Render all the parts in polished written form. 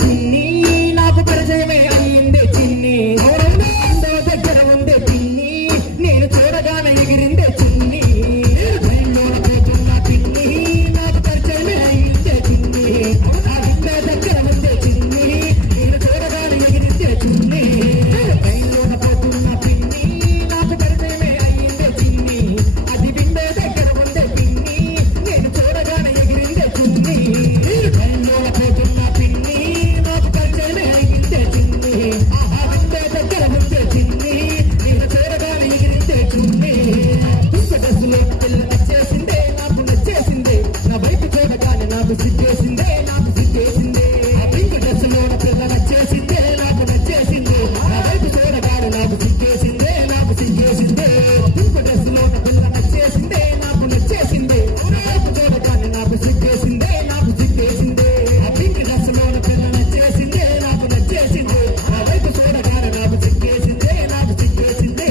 చిన్ని నాకు పరిచయమే అయిందే చిన్ని అందరూ దగ్గర ఉందే చిన్ని నేను చూడగానే ఎగిరిందే చిన్ని రైల్లోన పోతున్న పిన్ని నాకు పరిచయమే అయిందే చిన్ని అందరూ దగ్గర ఉందే చిన్ని నేను చూడగానే ఎగిరిందే చిన్ని రైల్లోన పోతున్న పిన్ని నాకు పరిచయమే అయిందే చిన్ని అది విండే దగ్గర ఉందే పిన్ని నేను చూడగానే ఎగిరిందే చిన్ని రైల్లోన పోతున్న పిన్ని నాకు పరిచయమే అయిందే చిన్ని ఆ విండే దగ్గర ఉందే చిన్ని నేను చూడగానే ఎగిరిందే చిన్ని పింక్ డ్రెస్సులో పిల్ల నచ్చేసిందే నాకు నచ్చేసిందే నా వైపు చూడగానే నాకు సిగ్గేసిందే నాకు సిగ్గేసిందే ఆ పింక్ డ్రెస్సులో పిల్ల నచ్చేసిందే నాకు నచ్చేసిందే నా వైపు చూడగానే నాకు సిగ్గేసిందే నాకు సిగ్గేసిందే పింక్ డ్రెస్సులో పిల్ల నచ్చేసిందే నాకు నచ్చేసిందే నా వైపు చూడగానే నాకు సిగ్గేసిందే నాకు సిగ్గేసిందే ఆ పింక్ డ్రెస్సులో పిల్ల నచ్చేసిందే నాకు నచ్చేసిందే నా వైపు చూడగానే నాకు సిగ్గేసిందే నాకు సిగ్గేసిందే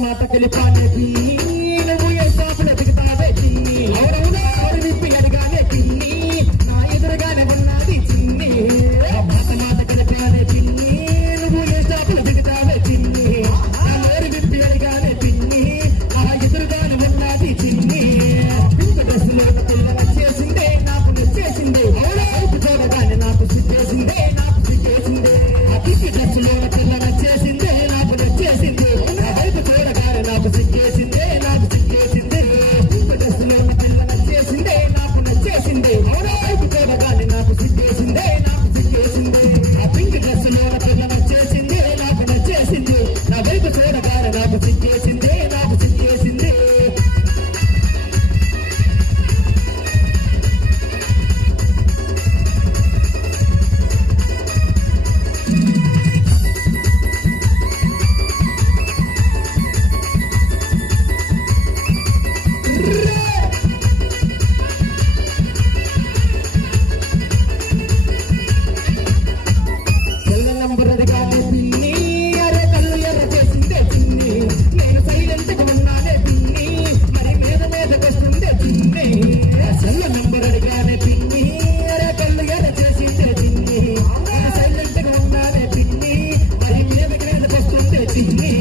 మాట తెలిపానే పిన్ని నువ్వు ఏ షాపులో దిగుతావే చిన్ని అవునవునా ఆవిడ విప్పి అడగానే పిన్ని నా ఎదురుగానే ఉన్నది చిన్ని మాట తెలిపానే పిన్ని నువ్వు ఏ షాపులో దిగుతావే చిన్ని నా నోరు విప్పి అడగానే పిన్ని నా ఎదురుగానే ఉన్నది చిన్ని పింక్ డ్రెస్సులో పిల్ల నచ్చేసిందే నాకు నచ్చేసిందే అవునా వైపు చూడగానే నాకు సిగ్గేసిందే నాకు సిగ్గేసిందే ఆ పింక్ డ్రెస్సులో పిల్ల నచ్చేసిందే నాకు నచ్చేసిందే నా వైపు చూడగానే నాకు సిగ్గేసిందే నాకు సిగ్గేసిందే పింక్ డ్రెస్సులో పిల్ల నచ్చేసిందే నాకు నచ్చేసిందే అవునా వైపు చూడగానే నాకు సిగ్గేసిందే నాకు సిగ్గేసిందే ఆ పింక్ డ్రెస్సులో పిల్ల నచ్చేసిందే నాకు నచ్చేసిందే నా వైపు చూడగానే నాకు సిగ్గేసిందే నాకు సిగ్గేసిందే నంబర్ అడిగానే పిన్ని అరే కళ్ళు ఎర్ర చేసిందే చిన్ని నేను సైలెంట్ గా ఉన్నానే పిన్ని మరి మీద మీదకొస్తుందే చిన్ని సెల్ల నంబర్ అడిగానే పిన్ని అరే కళ్ళు ఎర్ర చేసిందే చిన్ని నేను సైలెంట్ గా ఉన్నానే పిన్ని మరి మీదకొస్తుందే చిన్ని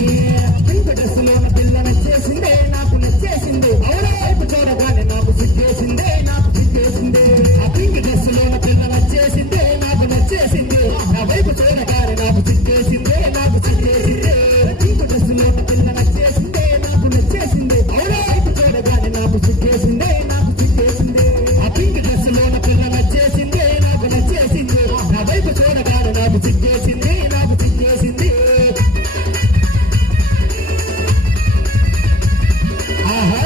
పింక్ డ్రెస్సులో పిల్ల నచ్చేసిందే నాకు నచ్చేసిందే అవునా వైపు చూడగానే నాకు సిగ్గేసిందే నాకు సిగ్గేసిందే ఆ పింక్ డ్రెస్సులో పిల్ల నచ్చేసిందే నాకు నచ్చేసిందే నా వైపు చూడగానే నాకు సిగ్గేసిందే నాకు సిగ్గేసిందే పింక్ డ్రెస్సులో పిల్ల నచ్చేసిందే నాకు నచ్చేసిందే అవునా వైపు చూడగానే నాకు సిగ్గేసిందే నాకు సిగ్గేసిందే ఆ పింక్ డ్రెస్సులో పిల్ల నచ్చేసిందే నాకు నచ్చేసిందే నా వైపు చూడగానే నాకు సిగ్గేసిందే నాకు సిగ్గేసిందే ఆహా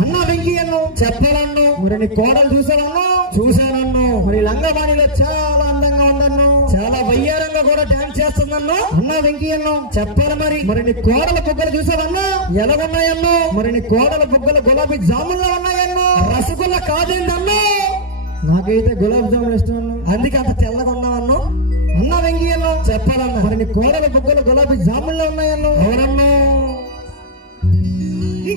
అన్నా వెంకయ్యను చెప్పాలన్ను మరి నీ కోడలు చూసావన్నా చూశానన్ను మరి లంగవాణిలో చాలా అందంగా ఉందన్ను చాలా వయ్యారంగా కూడా డాన్స్ చేస్తుందన్ను అన్నా వెంకయ్యను చెప్పాలి మరి నీ కోడల బుగ్గలు చూసావన్నా ఎలాగున్నాయన్ను మరి నీ కోడల బుగ్గలు గులాబీ జాముల్లో ఉన్నాయన్ను రసగుల్లా కాదేందన్ను నాకైతే గులాబ్ జాములు ఇష్టం అన్ను అందుకే అంత తెల్లగా ఉన్నావన్ను అన్నా వెంకయ్యను చెప్పాలన్నా మరి నీ కోడల బుగ్గలు గులాబీ జాముల్లో ఉన్నాయన్ను ఎవరన్ను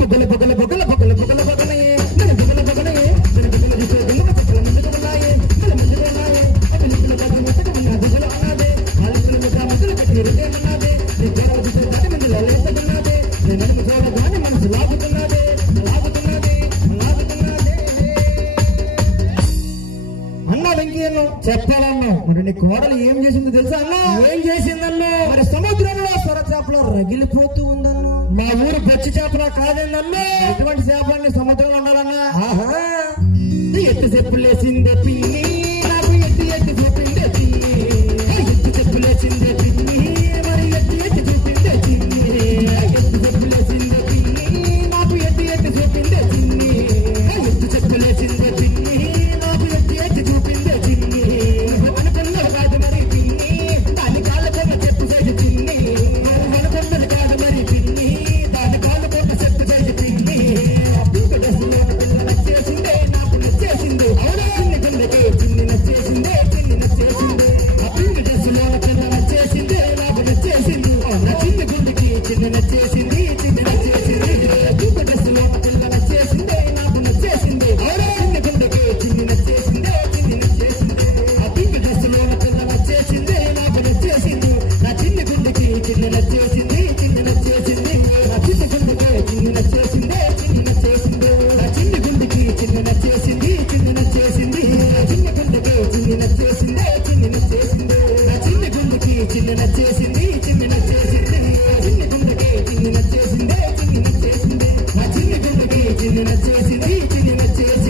బుగ్గల బుగ్గల బుగ్గల బుగ్గల బుగ్గల బుగ్గలే మన బుగ్గల బుగ్గలే మన బుగ్గల చూసే గుల్ల బుగ్గల ముందుకు ఉన్నాయే మన ముందుకు ఉన్నాయే అవి నిక్కుల బుగ్గల ముట్టకు మన బుగ్గల ఉన్నాదే ఆలిస్తుల ముద్ద ముద్దలు కట్టి రుదే ఉన్నాదే నీ గొడవ చూసే దాటి మందిలో లేస్తున్నాదే నీ నడుము చూడగానే మనసు లాగుతున్నదే లాగుతున్నదే లాగుతున్నదే అన్నా వెంకయ్యను చెప్పాలన్నా మరి నీ కోడలు ఏం చేసిందో తెలుసా అన్నా ఏం చేసిందన్నా మరి సముద్రంలో సొర చేపలు రగిలిపోతూ ఉందన్నా మా ఊరు బొచ్చి చేపల కాదేందన్నా ఎటువంటి చేపల్ని సముద్రంలో ఉండాలన్నా చెప్పులేసిందే పిన్ని నాకు ఎత్తి ఎత్తి చూపిందే చిన్ని ఎత్తు చెప్పులేసిందే పిన్ని మరి ఎత్తి ఎత్తి చూపిందే చిన్ని ఎత్తు చెప్పులేసిందే పిన్ని నాకు ఎత్తి ఎత్తి చూపిందే చిన్ని ఎత్తు చెప్పులేసిందే పిన్ని నాకు ఎత్తి ఎత్తి చూపిందే చిన్ని అనుకున్నది కాదు మరి పిన్ని దాని కాళ్ళకొన్న చెప్పు సైజు పిన్ని అనుకున్నది కాదు మరి పిన్ని దాని కాళ్ళకొన్న చెప్పు సైజు పిన్ని పింక్ డ్రెస్ లో పిల్ల నచ్చేసిందే నాకు నచ్చేసింది అవునా చిన్ని గుండెకి చిన్ని నచ్చేసిందే చిన్ని నచ్చేసిందే ఆ పింక్ డ్రెస్ లో పిల్ల నచ్చేసిందే నాకు నచ్చేసింది నా చిన్ని గుండెకి చిన్ని నచ్చేసింది చిన్ని నచ్చేసింది పింక్ డ్రెస్ లో పిల్ల నచ్చేసిందే నాకు నచ్చేసింది అవునా చిన్ని గుండెకి చిన్ని నచ్చేసిందే చిన్ని నచ్చేసింది ఆ పింక్ డ్రెస్ లో పిల్ల నచ్చేసిందే నాకు నచ్చేసింది నా చిన్ని గుండెకి చిన్ని నచ్చేసింది చిన్ని నచ్చేసింది నా చిన్ని గుండెకి చిన్ని నచ్చేసిందే చిన్ని నచ్చేసింది నా చిన్ని గుండెకి చిన్ని నచ్చేసింది చిన్ని నచ్చేసింది నా చిన్ని గుండెకి చిన్ని నచ్చేసిందే చిన్ని నచ్చేసింది నా చిన్ని గుండెకి చిన్ని నచ్చేసింది చిన్ని నచ్చేసింది చిన్ని గుండెకి చిన్ని నచ్చేసిందే చిన్ని నచ్చేసింది నా చిన్ని గుండెకి చిన్ని నచ్చేసింది చిన్ని నచ్చేసింది